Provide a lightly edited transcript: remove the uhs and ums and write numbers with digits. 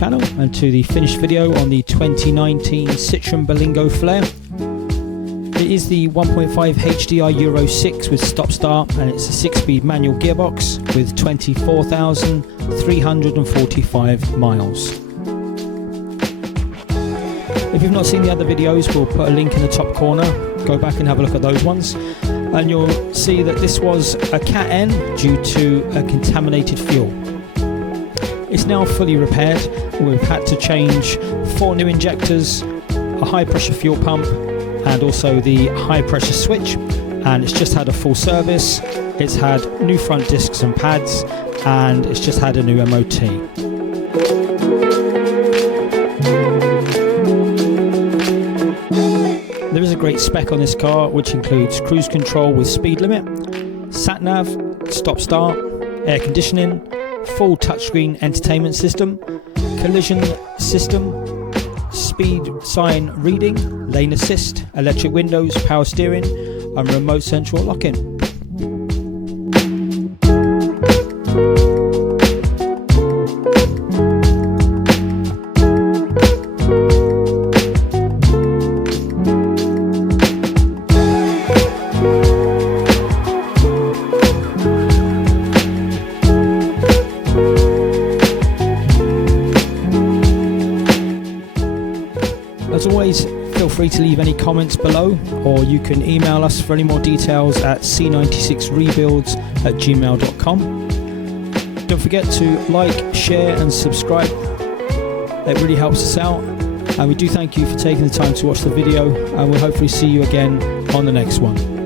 channel and to the finished video on the 2019 Citroen Berlingo Flair. It is the 1.5 HDI Euro 6 with stop-start, and it's a 6-speed manual gearbox with 24,345 miles. If you've not seen the other videos, we'll put a link in the top corner. Go back and have a look at those ones, and you'll see that this was a Cat N due to a contaminated fuel. It's now fully repaired. We've had to change 4 new injectors, a high pressure fuel pump, and also the high pressure switch, and it's just had a full service. It's had new front discs and pads, and it's just had a new MOT. There is a great spec on this car, which includes cruise control with speed limit, sat nav, stop start, air conditioning, full touchscreen entertainment system, collision system, speed sign reading, lane assist, electric windows, power steering, and remote central lock-in. As always, feel free to leave any comments below, or you can email us for any more details at c96rebuilds@gmail.com. Don't forget to like, share and subscribe. It really helps us out, and we do thank you for taking the time to watch the video, and we'll hopefully see you again on the next one.